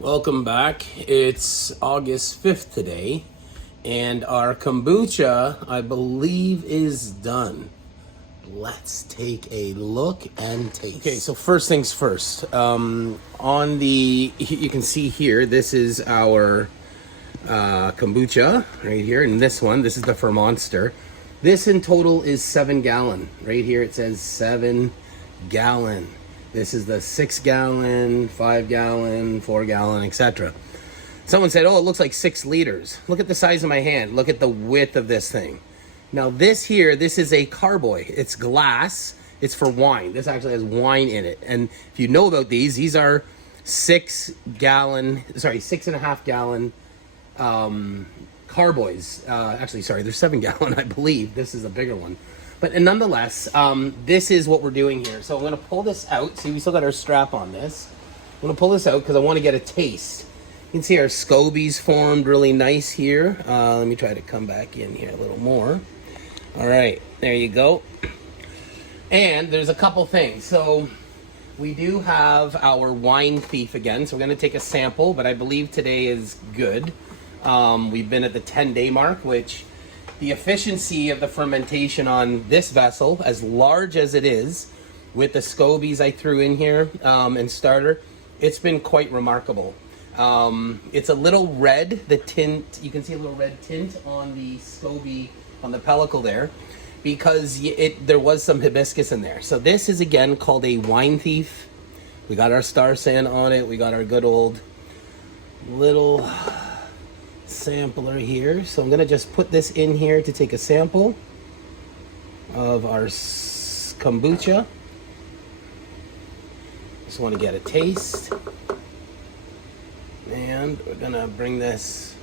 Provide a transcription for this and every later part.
Welcome back. It's August 5th today, and our kombucha, I believe, is done. Let's take a look and taste. Okay, so first things first. You can see here, this is our kombucha right here, and this is the Fermonster. This in total is 7 gallon. Right here it says 7 gallon. This is the 6 gallon, 5 gallon, 4 gallon, etc. Someone said, oh, it looks like 6 liters. Look at the size of my hand. Look at the width of this thing. Now this is a carboy. It's glass. It's for wine. This actually has wine in it. And if you know about these are 6.5 gallon carboys. Actually, sorry, they're 7 gallon, I believe. This is a bigger one. But nonetheless, this is what we're doing here. So I'm going to pull this out. See, we still got our strap on this. I'm going to pull this out because I want to get a taste. You can see our scobies formed really nice here. Let me try to come back in here a little more. All right, there you go. And there's a couple things. So we do have our wine thief again. So we're going to take a sample, but I believe today is good. We've been at the 10-day mark, which the efficiency of the fermentation on this vessel, as large as it is, with the scobies I threw in here and starter, it's been quite remarkable. It's a little red, the tint, you can see a little red tint on the SCOBY, on the pellicle there, because there was some hibiscus in there. So this is again called a wine thief. We got our star san on it, we got our good old little sampler here. So I'm going to just put this in here to take a sample of our kombucha. Just want to get a taste. And we're going to bring this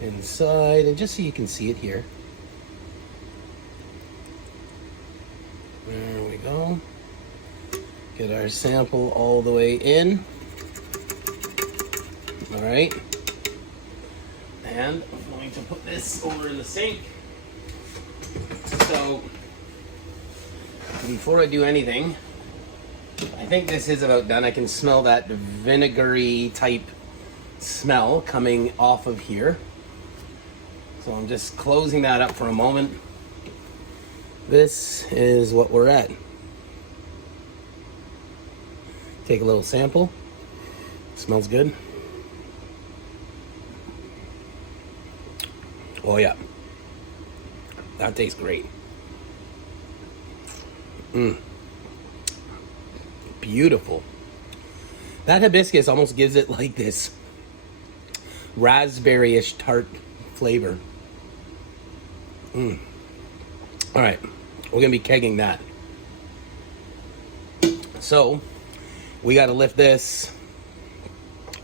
inside, and just so you can see it here. There we go. Get our sample all the way in. All right. And I'm going to put this over in the sink. So before I do anything, I think this is about done. I can smell that vinegary type smell coming off of here. So I'm just closing that up for a moment. This is what we're at. Take a little sample. Smells good. Oh yeah, that tastes great. Beautiful. That hibiscus almost gives it like this raspberry-ish tart flavor. All right, we're gonna be kegging that. So we got to lift this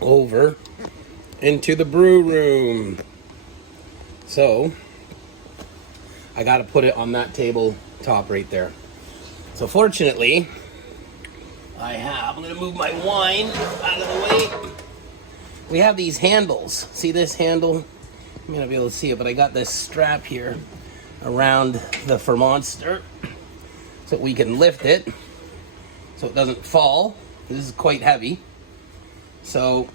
over into the brew room. So I got to put it on that table top right there. So fortunately, I'm going to move my wine out of the way. We have these handles. See this handle? I'm going to be able to see it, but I got this strap here around the Fermonster so we can lift it so it doesn't fall. This is quite heavy. So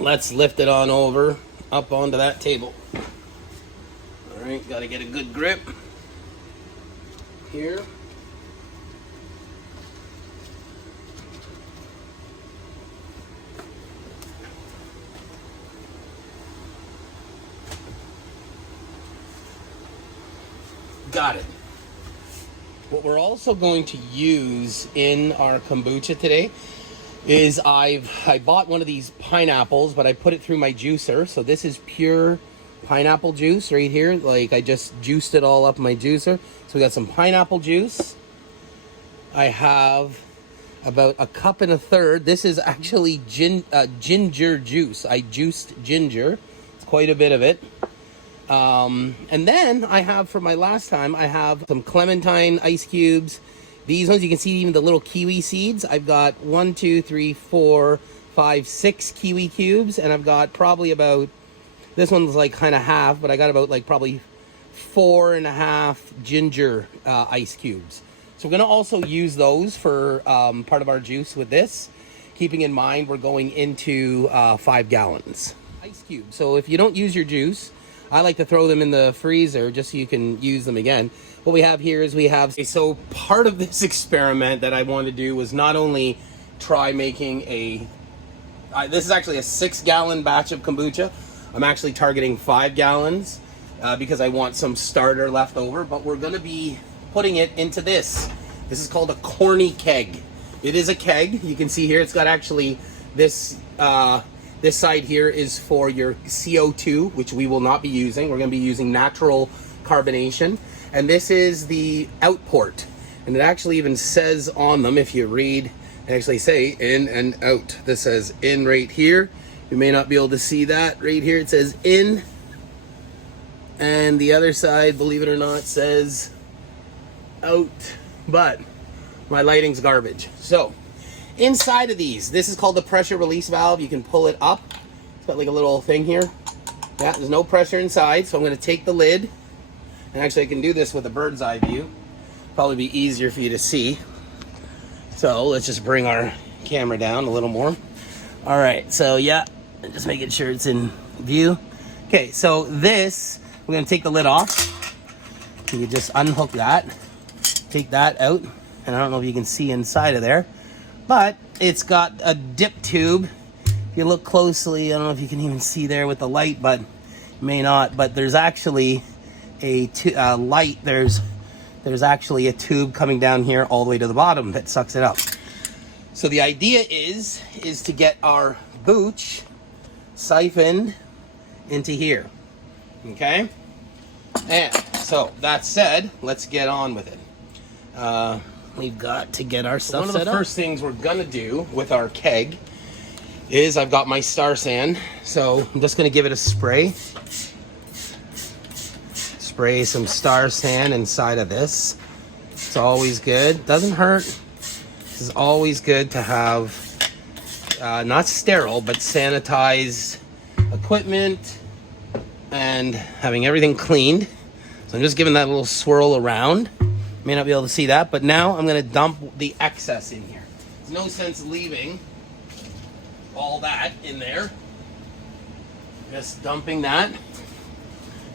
let's lift it on over up onto that table. All right, got to get a good grip here. Got it. What we're also going to use in our kombucha today is I bought one of these pineapples, but I put it through my juicer. So this is pure pineapple juice right here. Like I just juiced it all up in my juicer. So we got some pineapple juice. I have about a cup and a third. This is actually ginger juice. I juiced ginger. It's quite a bit of it. And then I have, for my last time, I have some clementine ice cubes. These ones, you can see even the little kiwi seeds. I've got 1, 2, 3, 4, 5, 6 kiwi cubes, and I've got probably about, this one's like kind of half, but I got about like probably 4.5 ginger ice cubes. So we're going to also use those for part of our juice with this. keeping in mind we're going into 5 gallons. Ice cube. So if you don't use your juice, I like to throw them in the freezer just so you can use them again. What we have here is so part of this experiment that I wanted to do was not only try making this is actually a 6-gallon batch of kombucha. I'm actually targeting 5 gallons because I want some starter left over, but we're going to be putting it into this. This is called a corny keg. It is a keg. You can see here it's got actually this side here is for your CO2, which we will not be using. We're going to be using natural carbonation. And this is the out port. And it actually even says on them, if you read, they actually say in and out. This says in right here. You may not be able to see that right here. It says in. And the other side, believe it or not, says out. But my lighting's garbage. So inside of these, this is called the pressure release valve. You can pull it up. It's got like a little thing here. Yeah, there's no pressure inside. So I'm going to take the lid. And actually I can do this with a bird's eye view. Probably be easier for you to see. So let's just bring our camera down a little more. All right, so yeah, just making sure it's in view. Okay, so this, we're gonna take the lid off. You can just unhook that, take that out. And I don't know if you can see inside of there, but it's got a dip tube. If you look closely, I don't know if you can even see there with the light, but you may not, but there's actually a light, there's actually a tube coming down here all the way to the bottom that sucks it up. So the idea is to get our booch siphoned into here, okay? And so that said, let's get on with it. We've got to get our stuff set up. One of the first things we're gonna do with our keg is I've got my star sand, so I'm just gonna give it a spray. Spray some star sand inside of this. It's always good. Doesn't hurt. This is always good to have not sterile, but sanitized equipment and having everything cleaned. So I'm just giving that a little swirl around. May not be able to see that, but now I'm going to dump the excess in here. There's no sense leaving all that in there. Just dumping that.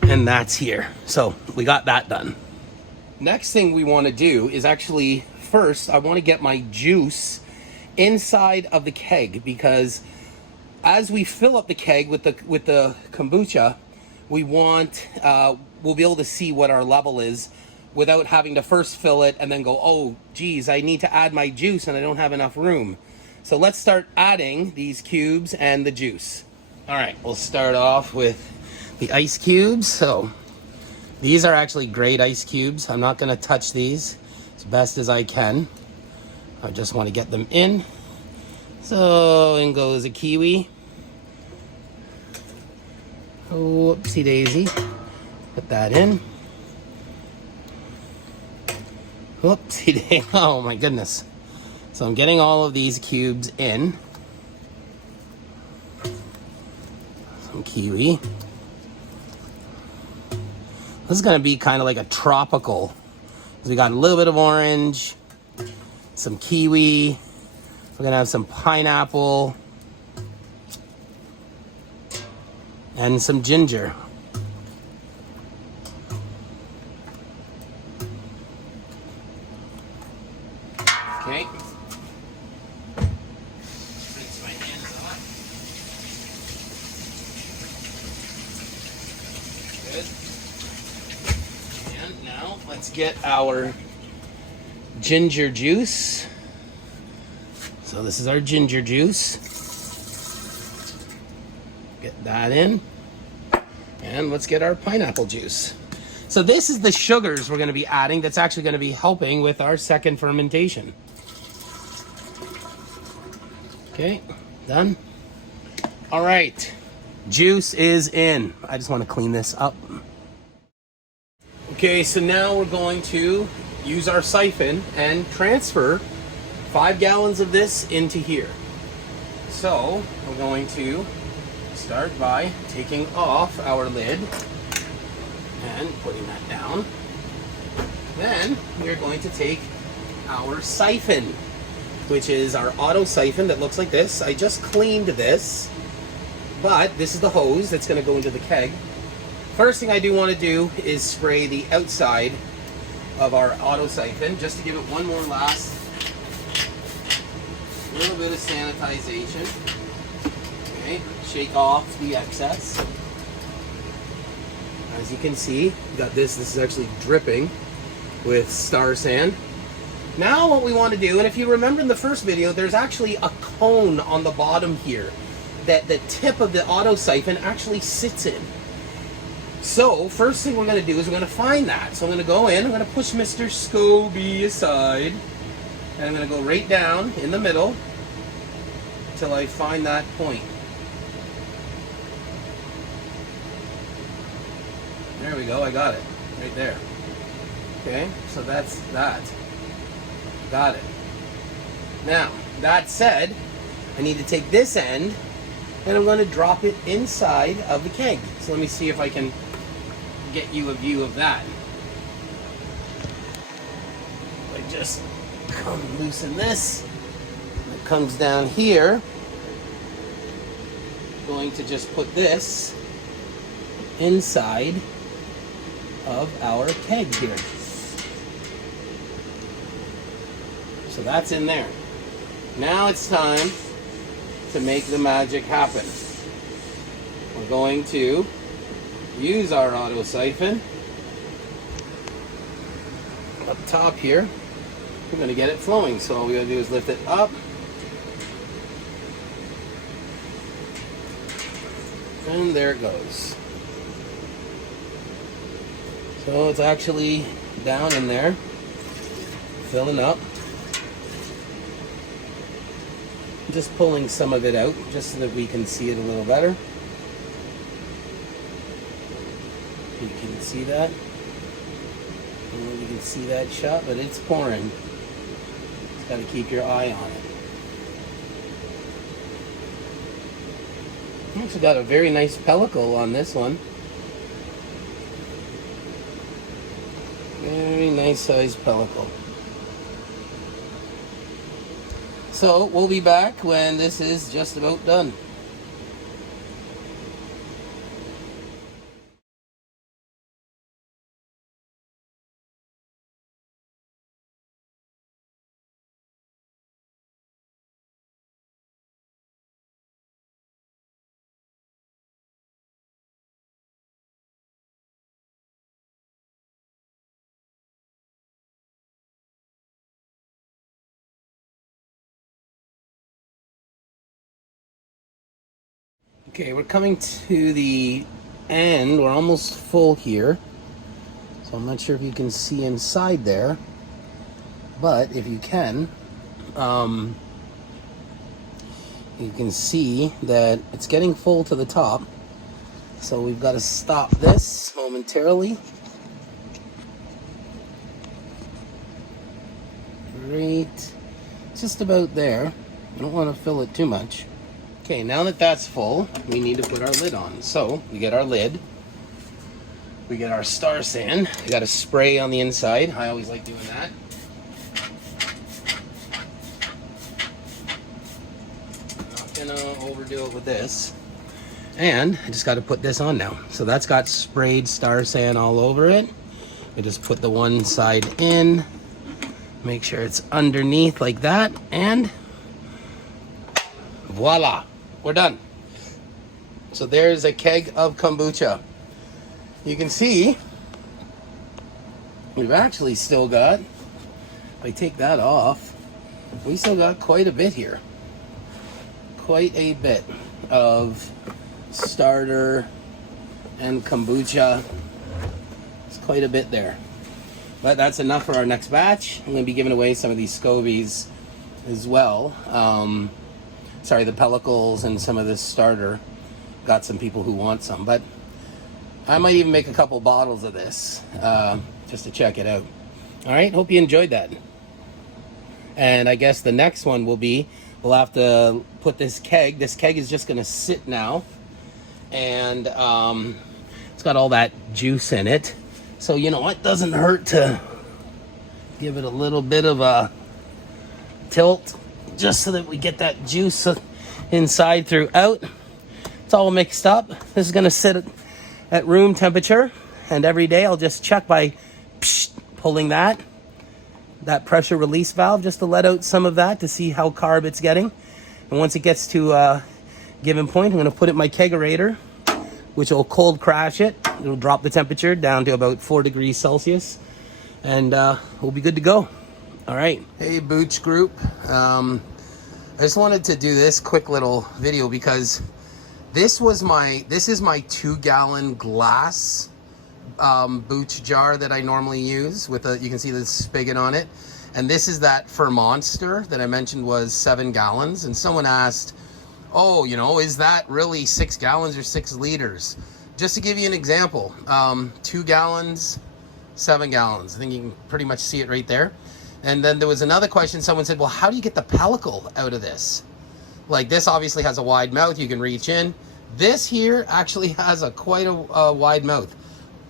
And that's here. So we got that done. Next thing we want to do is actually, first, I want to get my juice inside of the keg, because as we fill up the keg with the kombucha, we want, we'll be able to see what our level is without having to first fill it and then go, oh, geez, I need to add my juice and I don't have enough room. So let's start adding these cubes and the juice. All right, we'll start off with the ice cubes. So these are actually great ice cubes. I'm not going to touch these as best as I can. I just want to get them in. So in goes a kiwi. Whoopsie daisy. Put that in. Whoopsie daisy. Oh my goodness. So I'm getting all of these cubes in. Some kiwi. This is going to be kind of like a tropical. So we got a little bit of orange, some kiwi. We're going to have some pineapple and some ginger. Okay. Rinse my hands off. Good. And now let's get our ginger juice. So this is our ginger juice. Get that in. And let's get our pineapple juice. So this is the sugars we're going to be adding that's actually going to be helping with our second fermentation. Okay, done. All right, juice is in. I just want to clean this up. Okay, so now we're going to use our siphon and transfer 5 gallons of this into here. So we're going to start by taking off our lid and putting that down. Then we're going to take our siphon which is our auto-siphon that looks like this. I just cleaned this, but this is the hose that's going to go into the keg. First thing I do want to do is spray the outside of our auto-siphon, just to give it one more last little bit of sanitization. Okay, shake off the excess. As you can see, you got this is actually dripping with star sand. Now what we want to do, and if you remember in the first video, there's actually a cone on the bottom here that the tip of the auto-siphon actually sits in. So first thing we're going to do is we're going to find that. So I'm going to go in, I'm going to push Mr. aside, and I'm going to go right down in the middle until I find that point. There we go, I got it, right there. Okay, so that's that. Got it. Now, that said, I need to take this end and I'm going to drop it inside of the keg. So let me see if I can get you a view of that. I just come loosen this. It comes down here. I'm going to just put this inside of our keg here. So that's in there. Now it's time to make the magic happen. We're going to use our auto-siphon up top here. We're going to get it flowing. So all we gotta do is lift it up. And there it goes. So it's actually down in there, filling up. Just pulling some of it out, just so that we can see it a little better. You can see that. I don't know if you can see that shot, but it's pouring. Just got to keep your eye on it. Also got a very nice pellicle on this one. Very nice sized pellicle. So we'll be back when this is just about done. Okay, we're coming to the end. We're almost full here. So I'm not sure if you can see inside there. But if you can see that it's getting full to the top. So we've got to stop this momentarily. Right, just about there. I don't want to fill it too much. Okay, now that that's full, we need to put our lid on. So we get our lid, we get our star sand, we got a spray on the inside. I always like doing that. Not gonna overdo it with this. And I just got to put this on now. So that's got sprayed star sand all over it. I just put the one side in, make sure it's underneath like that, and voila. We're done. So there's a keg of kombucha. You can see we've actually still got, if I take that off, we still got quite a bit here. Quite a bit of starter and kombucha. It's quite a bit there. But that's enough for our next batch. I'm going to be giving away some of these scobies as well. Sorry, the pellicles and some of this starter. Got some people who want some, but I might even make a couple bottles of this just to check it out. All right, hope you enjoyed that. And I guess the next one will be, we'll have to put this keg. This keg is just going to sit now, and it's got all that juice in it. So you know what? Doesn't hurt to give it a little bit of a tilt just so that we get that juice inside throughout. It's all mixed up. This is gonna sit at room temperature, and every day I'll just check by pulling that pressure release valve just to let out some of that to see how carb it's getting. And once it gets to a given point, I'm gonna put it in my kegerator, which will cold crash it. It'll drop the temperature down to about 4 degrees Celsius, and we'll be good to go. All right. Hey, Booch group. I just wanted to do this quick little video because this is my 2-gallon glass Booch jar that I normally use with you can see the spigot on it. And this is that Fermonster that I mentioned was 7 gallons. And someone asked, oh, you know, is that really 6 gallons or 6 liters? Just to give you an example, 2 gallons, 7 gallons. I think you can pretty much see it right there. And then there was another question. Someone said, well, how do you get the pellicle out of this? Like, this obviously has a wide mouth. You can reach in. This here actually has quite a wide mouth.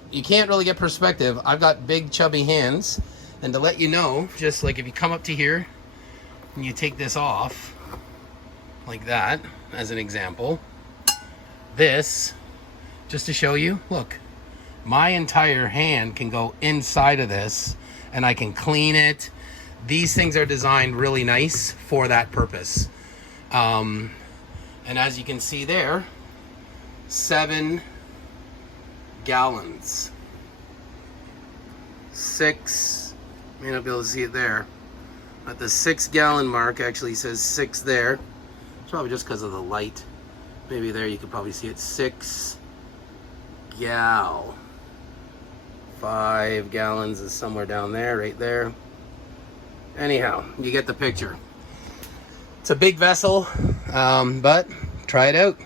You can't really get perspective. I've got big chubby hands. And to let you know, just like if you come up to here and you take this off like that, as an example, this, just to show you, look, my entire hand can go inside of this and I can clean it. These things are designed really nice for that purpose. And as you can see there, 7 gallons. 6, may not be able to see it there. At the 6-gallon mark, actually says 6 there. It's probably just because of the light. Maybe there you could probably see it. 6 gal. 5 gallons is somewhere down there, right there. Anyhow, you get the picture. It's a big vessel, but try it out.